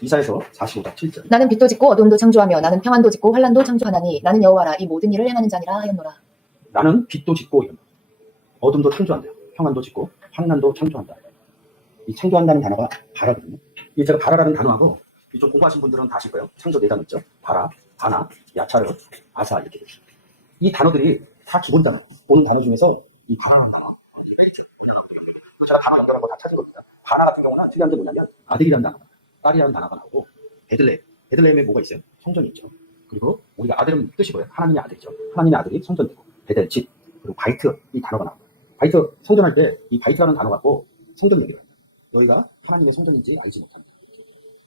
이사야서 45장 7절. 나는 빛도 짓고 어두움도 창조하며 나는 평안도 짓고 환란도 창조하나니 나는 여호와라 이 모든 일을 행하는 자니라 하였노라. 나는 빛도 짓고 어둠도 창조한다. 평안도 짓고 환난도 창조한다. 이 창조한다는 단어가 바라거든요. 이 제가 바라라는 단어하고 좀 공부하신 분들은 다 아실 거예요. 창조 네 단어 있죠. 바라, 바나, 야차르, 아사 이렇게 되죠. 이 단어들이 다 기본 단어. 보는 단어 중에서 이 바라라는 단어, 이 베이트, 제가 단어 연결한 거 다 찾은 겁니다. 바나 같은 경우는 특이한 게 뭐냐면 아들이라는 단어, 딸이라는 단어가 나오고 베들레헴에 뭐가 있어요? 성전이 있죠. 그리고 우리가 아들은 뜻이 뭐예요? 하나님의 아들이죠. 하나님의 아들이 성전이고 베델 집, 그리고 바이트 이 단어가 나옵니다. 바이트 성전할 때 이 바이트라는 단어 갖고 성전 얘기를 합니다. 너희가 하나님의 성전인지 알지 못한다.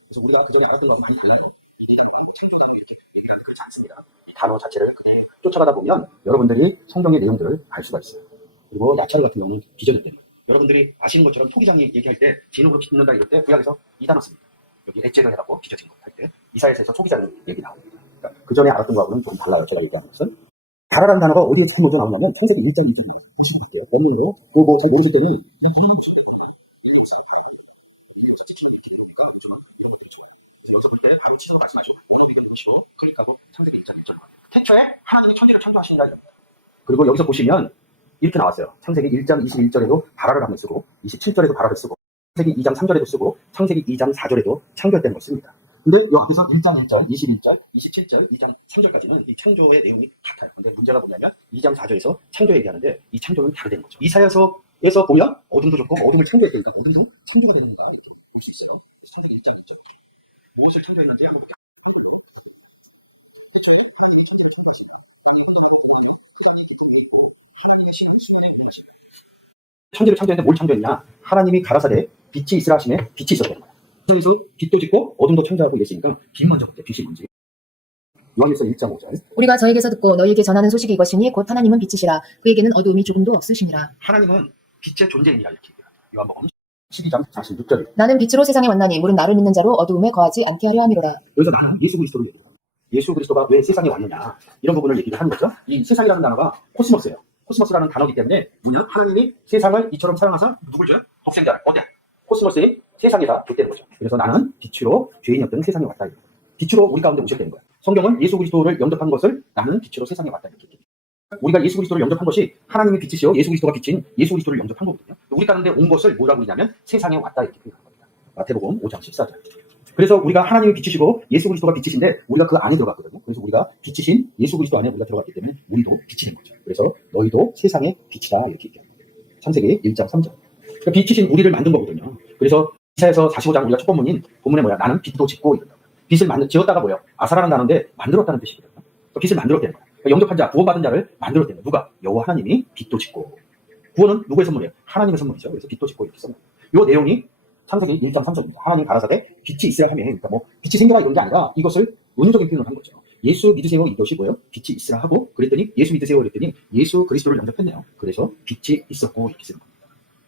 그래서 우리가 그전에 알았던 거하고 많이 달라요. 이 단어가 창조단어 이렇게 얘기를 하는 그렇지 않습니다. 이 단어 자체를 그냥 쫓아가다 보면 여러분들이 성경의 내용들을 알 수가 있어요. 그리고 야차르 같은 경우는 비전일 때는 여러분들이 아시는 것처럼 토기장이 얘기할 때 진흙으로 빚는다 이럴 때 구약에서 이 단어 씁니다. 여기 엣제를 해라고 빚어진 것 할 때 이사야서에서 토기장 얘기 나옵니다. 그러니까 그 전에 알았던 거하고는 좀 달라요. 제가 얘기하는 것은. 바라라는 단어가 어디서 처음 나오냐면 창세기 1장 2절 볼게요. 원문으로 그거 잘 모르셨더니 여기서 볼 때 바로 치서 말씀하시고 오늘 의견 보시고 클릭하고 창세기 1장 1절 태초에 하나님이 천지를 창조하시니라. 그리고 여기서 보시면 이렇게 나왔어요. 창세기 1장 21절에도 바라를 한번 쓰고 27절에도 바라를 쓰고 창세기 2장 3절에도 쓰고 창세기 2장 4절에도 창조했다는 걸 씁니다. 근데 이 앞에서 1장 1절, 21절, 27절, 2장 3절까지는 이 창조의 내용이 같아요. 근데 문제가 뭐냐면 2장 4절에서 창조 얘기하는데 이 창조는 다르다는 거죠. 이사야서에서 보면 어둠도 좋고 어둠을 창조했으니까 어둠도 창조가 되는가 이렇게 볼 수 있어요. 창세기 1장 1절 무엇을 창조했는지 한번 볼게요. 천지를 창조했는데 뭘 창조했냐? 하나님이 가라사대 빛이 있으라 하심에 빛이 있었다는 거야. 그래서 빛도 짓고 어둠도 창조하고 이랬으니까 빛 먼저 볼게요. 빛이 뭔지. 요한일서 1장 5절. 우리가 저에게서 듣고 너희에게 전하는 소식이 이것이니 곧 하나님은 빛이시라 그에게는 어두움이 조금도 없으시니라. 하나님은 빛의 존재입니다. 이렇게 얘기해요. 요한복음 12장 46절. 나는 빛으로 세상에 왔나니 물은 나를 믿는 자로 어두움에 거하지 않게 하려 함이로라. 여기서 나는 예수 그리스도를 얘기해요. 예수 그리스도가 왜 세상에 왔느냐 이런 부분을 얘기를 하는 거죠. 이 세상이라는 단어가 코스모스예요. 코스모스라는 단어이기 때문에 뭐냐? 하나님이 세상을 이처럼 사랑하사 누굴 줘요? 독생자를. 어때? 코스모스인 세상에다 줬다는 거죠. 그래서 나는 빛으로 죄인이었던 세상에 왔다. 빛으로 우리 가운데 오셨다는 거야. 성경은 예수 그리스도를 영접한 것을 나는 빛으로 세상에 왔다 이렇게 얘기해요. 우리가 예수 그리스도를 영접한 것이 하나님이 빛이시요 예수 그리스도가 빛인 예수 그리스도를 영접한 거거든요. 우리 가운데 온 것을 뭐라고 그러냐면 세상에 왔다 이렇게 표현하는 겁니다. 마태복음 5장 14절. 그래서 우리가 하나님이 빛이시고 예수 그리스도가 빛이신데 우리가 그 안에 들어갔거든요. 그래서 우리가 빛이신 예수 그리스도 안에 우리가 들어갔기 때문에 우리도 빛이 된 거죠. 그래서 너희도 세상의 빛이다 이렇게 얘기합니다. 창세기 1장 3절. 그러니까 빛이신 우리를 만든 거거든요. 그래서 이사야서 45장 우리가 첫 본문에 뭐야? 나는 빛도 짓고 이런다. 빛을 지었다가 뭐예요? 아사라는 단어인데 만들었다는 뜻이거든요. 그러니까 빛을 만들었다는 거야. 그러니까 영접한 자, 구원받은 자를 만들었다는 거야. 누가? 여호와 하나님이 빛도 짓고. 구원은 누구의 선물이에요? 하나님의 선물이죠. 그래서 빛도 짓고 이렇게 씁니다. 이 내용이 창세기 1장 3절입니다. 하나님 가라사대 빛이 있으라 하면 그러니까 뭐 빛이 생겨라 이런 게 아니라 이것을 은유적인 표현을 한 거죠. 예수 믿으세요 이것이 뭐예요? 빛이 있으라 하고 그랬더니 예수 믿으세요 그랬더니 예수 그리스도를 영접했네요. 그래서 빛이 있었고 이렇게 쓰는 겁니다.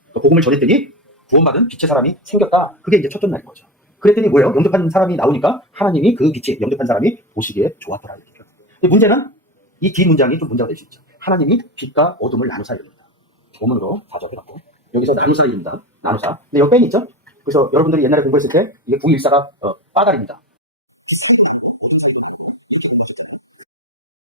그러니까 복음을 전했더니 구원받은 빛의 사람이 생겼다. 그게 이제 첫째 날인 거죠. 그랬더니 뭐예요? 영접한 사람이 나오니까 하나님이 그 빛이 영접한 사람이 보시기에 좋았더라 이렇게 표현합니다. 근데 문제는 이 뒷 문장이 좀 문제가 될 수 있죠. 하나님이 빛과 어둠을 나누사 이릅니다. 본문으로 가져해봤고 여기서 나누사 이릅니다. 나누사. 근데 여기 뺀 있죠? 그래서 여러분들이 옛날에 공부했을 때 이게 구일사가 빠달입니다.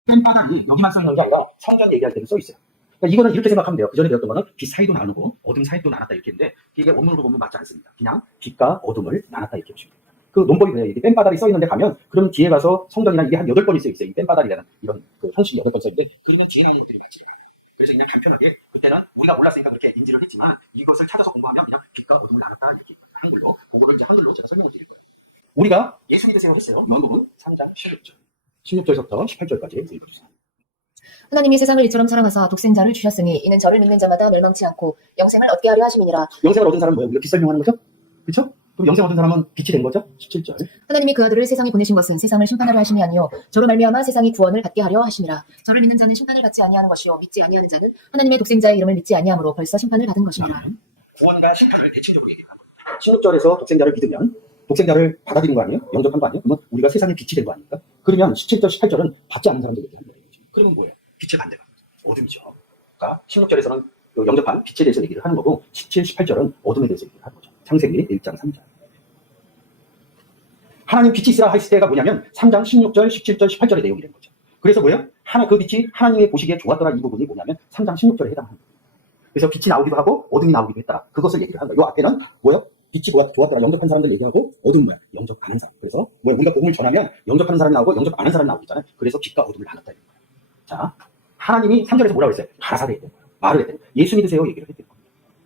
뺀바달이 여기만 써 있는 게 아니라 성경 얘기할 때도 써 있어요. 그러니까 이거는 이렇게 생각하면 돼요. 그 전에 배웠던 거는 빛 사이도 나누고 어둠 사이도 나눴다 이렇게 했는데 이게 원문으로 보면 맞지 않습니다. 그냥 빛과 어둠을 나눴다 이렇게 보시면 됩니다. 그 논법이 그래요. 이게 뺀바달이 써 있는데 가면 그럼 뒤에 가서 성전이랑 이게 한 8번이 써 있어요. 이 뺀바달이라는 이런 그 현실 8번 써 있는데 그러면 뒤에 나오는 것들이 맞지 않아요. 그래서 그냥 간편하게 그때는 우리가 몰랐으니까 그렇게 인지를 했지만 이것을 찾아서 공부하면 그냥 빛과 어둠을 나눴다 이렇게 한글로 그거를 이제 한글로 제가 설명을 드릴 거예요. 우리가 예수 믿으세요 했어요. 요한복음 3장 16절부터 18절까지 읽어주세요. 하나님이 세상을 이처럼 사랑하사 독생자를 주셨으니 이는 저를 믿는 자마다 멸망치 않고 영생을 얻게 하려 하심이니라. 영생을 얻은 사람은 뭐예요? 우리가 빛 설명하는 거죠? 그렇죠? 그럼 영생 얻은 사람은 빛이 된 거죠? 17절. 하나님이 그 아들을 세상에 보내신 것은 세상을 심판하려 하심이 아니요 저로 말미암아 세상이 구원을 받게 하려 하심이라. 저를 믿는 자는 심판을 받지 아니하는 것이요 믿지 아니하는 자는 하나님의 독생자의 이름을 믿지 아니하므로 벌써 심판을 받은 것이니라. 구원과 심판을 대칭적으로 얘기하는 겁니다. 16절에서 독생자를 믿으면 독생자를 받아들인 거 아니에요? 영접한 거 아니에요? 그러면 우리가 세상의 빛이 된 거 아닙니까? 그러면 17절, 18절은 받지 않는 사람들 얘기하는 거예요. 그러면 뭐예요? 빛의 반대가 어둠이죠. 그러니까 16절에서는 영접한 빛에 대해서 얘기를 하는 거고 17, 18절은 어둠에 대해서 얘기를 하는 거죠. 창세기 1장 3절. 하나님 빛이 있으라 했을 때가 뭐냐면 3장 16절, 17절, 18절의 내용이 되는 거죠. 그래서 뭐예요? 그 빛이 하나님의 보시기에 좋았더라 이 부분이 뭐냐면 3장 16절에 해당하는 거예요. 그래서 빛이 나오기도 하고 어둠이 나오기도 했다. 그것을 얘기를 하는 거예요. 이 앞에는 뭐예요? 빛이 좋았더라 영접한 사람들 얘기하고 어둠은 뭐야? 영접하는 사람. 그래서 뭐야? 우리가 복음을 전하면 영접하는 사람이 나오고 영접 안 하는 사람이 나오고 있잖아요. 그래서 빛과 어둠을 나눴다. 자, 하나님이 3절에서 뭐라고 했어요? 가라사대 했대요. 말을 했대요. 예수 믿으세요 얘기를 했대요.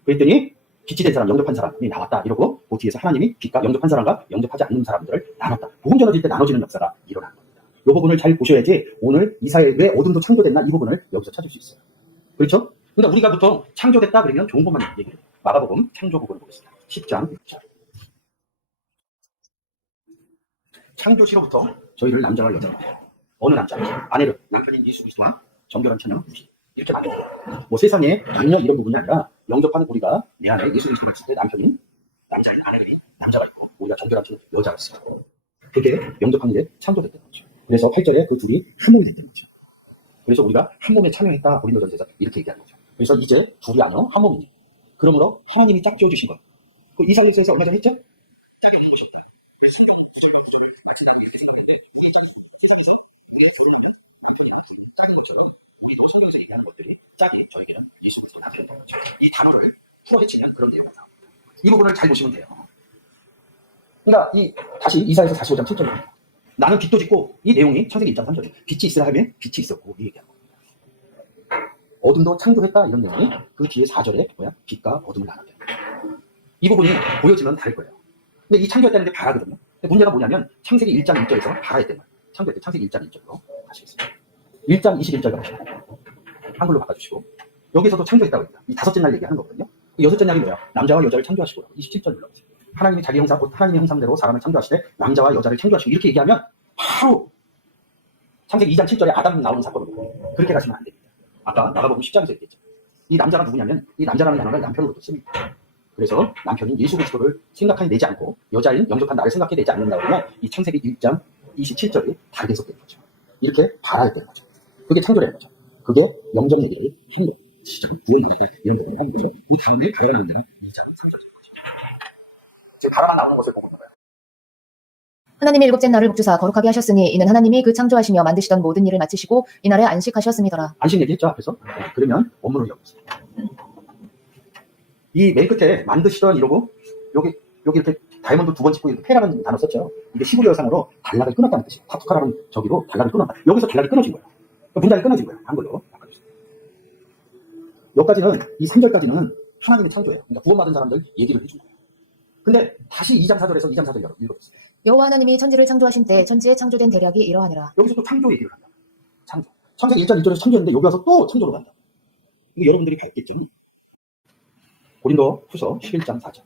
그랬더니 빛이 된 사람, 영접한 사람이 나왔다. 이러고 그 뒤에서 하나님이 빛과 영접한 사람과 영접하지 않는 사람들을 나눴다. 복음 전해질 때 나눠지는 역사가 일어난 겁니다. 이 부분을 잘 보셔야지 오늘 이사야에 왜 어둠도 창조됐나 이 부분을 여기서 찾을 수 있어요. 그렇죠? 그러니까 우리가 보통 창조됐다 그러면 좋은 것만 얘기해요. 마가복음 창조 부분을 보겠습니다. 10장 6절. 창조시로부터 저희를 남자와 여자로 어느 남자, 아내를 남편인 예수 그리스도와 정결한 찬양 이렇게 만들어요. 뭐 세상에 남녀 이런 부분이 아니라 영접하는 우리가 내 안에 예수 그리스도가 있을 때 남편이 남자인 아내들이 남자가 있고 우리가 정결한 찬양 여자가 있어요. 그게 영접하는 게 창조됐다는 거죠. 그래서 8절에 그 둘이 한 몸이 됐다는 거죠. 그래서 우리가 한 몸에 참여했다 고린도전서에서 이렇게 얘기하는 거죠. 그래서 이제 둘이 아니라 한 몸이니 그러므로 하나님이 짝 지어주신 것. 그 이사야서에서 얼마 전에 했죠? 짝게 해주셨다. 그래서 성경 구절과 구절을 같이 나누는 게 생각인데 이게 세상에서 우리가 결혼하면 남편이라는 짝인 것처럼 우리도 성경에서 얘기하는 것들이 짝이 저에게는 예수 그리스도 남편인 거죠. 이 단어를 풀어헤치면 그런 내용이 나옵니다. 이 부분을 잘 보시면 돼요. 그러니까 다시 이사야서 45장 7절입니다. 나는 빛도 짓고 이 내용이 창세기 1장 3절에 빛이 있으라 하면 빛이 있었고 이 얘기하는 겁니다. 어둠도 창조했다 이런 내용이 그 뒤에 4절에 뭐야? 빛과 어둠을 나눴다. 이 부분이 보여지면 다를 거예요. 근데 이 창조했다는 게 바라거든요. 근데 문제가 뭐냐면 창세기 1장 1절에서 바라했던 거예요. 창조했대 창세기 1장 1절로 하시겠습니다. 1장 21절 가시고 한글로 바꿔주시고 여기서도 창조했다고 합니다. 이 다섯째 날 얘기하는 거거든요. 이 여섯째 날이 뭐야? 남자와 여자를 창조하시고 27절 눌러보세요. 하나님이 자기 형상, 곧 하나님의 형상대로 사람을 창조하시되 남자와 여자를 창조하시고 이렇게 얘기하면 바로 창세기 2장 7절에 아담 나오는 사건으로 그렇게 가시면 안 됩니다. 아까 마가복음 10장에서 얘기했죠. 이 남자가 누구냐면 이 남자라는 단어가 남편으로부터 씁니다. 그래서 남편인 예수 그리스도를 생각하게 되지 않고 여자인 영접한 나를 생각하게 되지 않는다 그러면 이 창세기 1장 27절이 다르게 해석되는 거죠. 이렇게 바라했다는 거죠. 그게 창조라는 거죠. 그게 영접 얘기를 한 거. 시장, 구원 말했다 이런 거를 하는 거죠. 그 다음에 바라가 나오는 데가 2장 3절인 거죠. 지금 바라만 나오는 것을 보고 있는 거예요. 하나님이 일곱째 날을 복주사 거룩하게 하셨으니 이는 하나님이 그 창조하시며 만드시던 모든 일을 마치시고 이날에 안식하셨음이더라. 안식 얘기했죠 앞에서. 그러면 원문을 읽어보세요. 이 맨 끝에 만드시던 이러고 여기 이렇게 다이아몬드 2번 찍고 이렇게 페라는 단어 썼죠. 이게 히브리어상으로 단락을 끊었다는 뜻이에요. 타투카라는 저기로 단락을 끊었다. 여기서 단락이 끊어진 거예요. 문장이 끊어진 거예요. 한글로. 여기까지는 이 3절까지는 하나님의 창조예요. 그러니까 구원받은 사람들 얘기를 해준 거예요. 근데 다시 2장 4절에서 2장 4절 읽어보세요. 여호와 하나님이 천지를 창조하신 때 천지에 창조된 대략이 이러하니라. 여기서 또 창조 얘기를 한다. 창조. 창세기 1장 1절에서 창조했는데 여기 와서 또 창조로 간다. 이거 여러분들이 봤겠죠. 고린도 후서 11장 4절.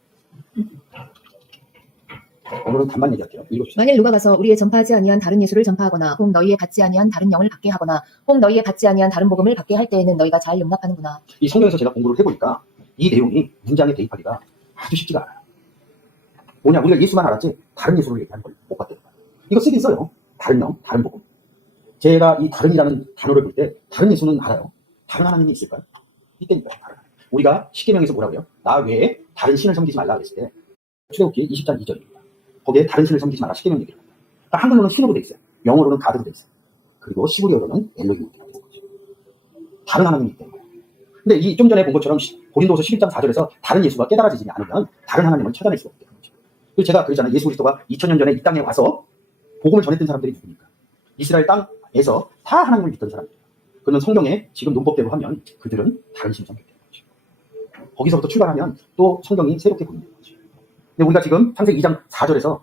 오늘은 단만 얘기할게요. 읽어주세요. 만일 누가 가서 우리의 전파하지 아니한 다른 예수를 전파하거나 혹 너희의 받지 아니한 다른 영을 받게 하거나 혹 너희의 받지 아니한 다른 복음을 받게 할 때에는 너희가 잘 용납하는구나. 이 성경에서 제가 공부를 해보니까 이 내용이 문장에 대입하기가 아주 쉽지가 않아요. 뭐냐, 우리가 예수만 알았지 다른 예수를 얘기하는 걸 못 봤대요. 이거 쓰긴 써요. 다른 영, 다른 복음. 제가 이 다른이라는 단어를 볼 때 다른 예수는 알아요. 다른 하나님이 있을까요? 이때니까요. 다른 하나님. 우리가 십계명에서 뭐라고 해요? 나 외에 다른 신을 섬기지 말라 그랬을 때 출애굽기 20장 2절입니다. 거기에 다른 신을 섬기지 말라 십계명 얘기를 합니다. 그러니까 한글로는 신으로 돼 있어요. 영어로는 가드로 돼 있어요. 그리고 시브리어로는 엘로힘으로 돼 있는 거죠. 다른 하나님이 있다는 거예요. 근데 이 좀 전에 본 것처럼 고린도서 11장 4절에서 다른 예수가 깨달아지지 않으면 다른 하나님을 찾아낼 수가 없다는 거죠. 그래서 제가 그러잖아요. 예수 그리스도가 2000년 전에 이 땅에 와서 복음을 전했던 사람들이 누구니까? 이스라엘 땅에서 다 하나님을 믿던 사람들이에요. 그러면 성경에 지금 논법대로 하면 그들은 다른 신을 섬겼다는 거죠. 거기서부터 출발하면 또 성경이 새롭게 보이는 거죠. 근데 우리가 지금 창세기 2장 4절에서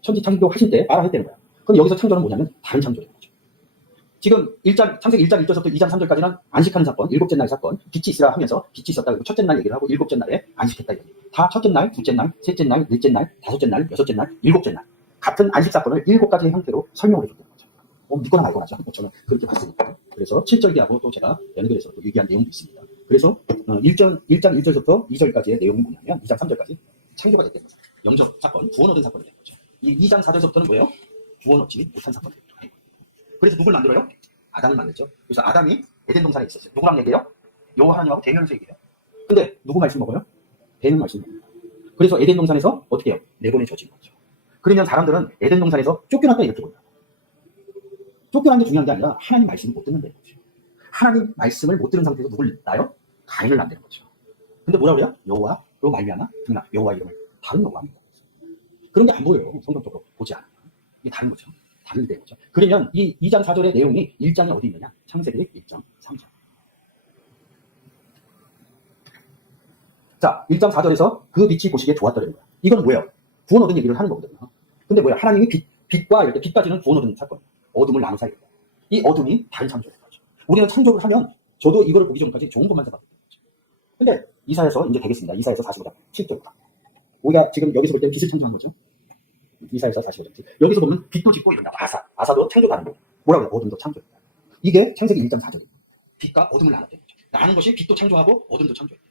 천지 창조 하실 때 알아했다는 거야. 그럼 여기서 창조는 뭐냐면 다른 창조인 거죠. 지금 창세기 1장 1절부터 2장 3절까지는 안식하는 사건, 일곱째 날 사건, 빛이 있으라 하면서 빛이 있었다. 그리고 첫째 날 얘기를 하고 일곱째 날에 안식했다. 다 첫째 날, 둘째 날, 셋째 날, 넷째 날, 다섯째 날, 여섯째 날, 일곱째 날. 같은 안식 사건을 7가지의 형태로 설명을 해줬다는 거죠. 믿거나 말거나 하죠. 저는 그렇게 봤으니까. 그래서 7절기하고 또 제가 연결해서 또 얘기한 내용도 있습니다. 그래서 1장 1절부터 2절까지의 내용이 뭐냐면 2장 3절까지 창조가 됐다는 거죠. 영접 사건, 구원 얻은 사건이 된 거죠. 이 2장 4절부터는 뭐예요? 구원 얻지 못한 사건이 됩니다. 그래서 누굴 만들어요? 아담을 만들죠. 그래서 아담이 에덴 동산에 있었어요. 누구랑 얘기해요? 여호와 하나님하고 대면에서 얘기해요. 근데 누구 말씀 먹어요? 뱀의 말씀 먹어요. 그래서 에덴 동산에서 어떻게 해요? 내보내져진 거죠. 그러면 사람들은 에덴 동산에서 쫓겨났다 이렇게 본다. 쫓겨난 게 중요한 게 아니라 하나님 말씀을 못 듣는다는 거죠. 하나님 말씀을 못 들은 상태에서 누굴 낳아요? 가인을 낳는 거죠. 근데 뭐라 그래요? 여호와로 말미암아 등나 여호와 이름을 다른 여호와입니다. 그런 게 안 보여요. 성경적으로 보지 않아요. 이게 다른 거죠. 다른 데 거죠. 그러면 이 2장 4절의 내용이 1장에 어디 있느냐? 창세기 1장 3절. 자, 1장 4절에서 그 빛이 보시기에 좋았더라는 거야. 이건 뭐예요? 구원 얻은 얘기를 하는 거거든요. 근데 뭐야? 하나님이 빛과 이렇게 빛까지는 구원 얻은 사건. 어둠을 나눈 사이다. 이 어둠이 다른 창조예요. 우리는 창조를 하면 저도 이거를 보기 전까지 좋은 것만 생각했던 거죠. 근데 이사야서 이제 되겠습니다. 이사야서 45장 7절부터. 우리가 지금 여기서 볼 때는 빛을 창조한 거죠. 이사야서 45장 7. 여기서 보면 빛도 짓고 이런다. 아사도 창조하는 거. 뭐라고 해요? 어둠도 창조했다. 이게 창세기 1장 4절이에요. 빛과 어둠을 나눴대요. 나눈 것이 빛도 창조하고 어둠도 창조했대.